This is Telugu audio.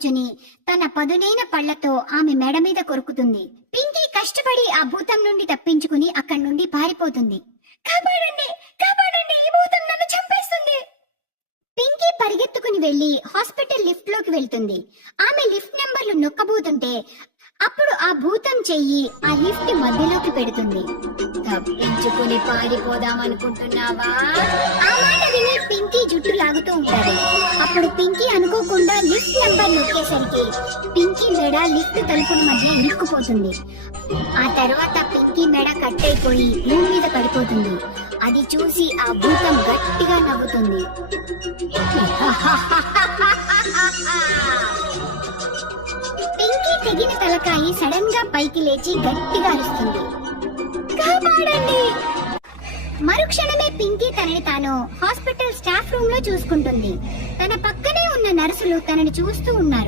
కూర్చుని తన పదునైన పళ్లతో ఆమె మెడ మీద కొరుకుతుంది. పింకీ కష్టపడి ఆ భూతం నుండి తప్పించుకుని అక్కడి నుండి పారిపోతుంది. కాపాడండి, కాపాడండి, ఈ భూతం నన్ను చంపేస్తుంది. పింకీ పరిగెత్తుకుని వెళ్లి హాస్పిటల్ లిఫ్ట్ లోకి వెళ్తుంది. ఆమె లిఫ్ట్ నెంబర్లు నొక్కబోతుంటే అప్పుడు ఆ భూతం చెయ్యి ఆ లిఫ్ట్ మధ్యలోకి పెడుతుంది. తప్పించుకుని పారిపోదామనుకుంటున్నావా? ఆ మాట విని పింకీ జుట్టు లాగుతూ ఉంటాడు. అప్పుడు పింకీ అనుకోకుండా లిఫ్ట్ నెంబర్ నొక్కేసరికి పింకీ మెడ లిఫ్ట్ తలుపుల మధ్య ఇరుక్కుపోతుంది. ఆ తర్వాత పింకీ మెడ కట్ అయిపోయి భూమి మీద పడిపోతుంది. అది చూసి ఆ భూతం గట్టిగా నవ్వుతుంది. పింకీ తెగిన తలకాయి సడన్ గా పైకి లేచి గట్టిగా అరుస్తుంది. కాపాడండి! మరుక్షణమే పింకీ తనని తాను హాస్పిటల్ స్టాఫ్ రూమ్ లో చూసుకుంటుంది. తన పక్కనే ఉన్న నర్సులు తనని చూస్తూ ఉన్నారు.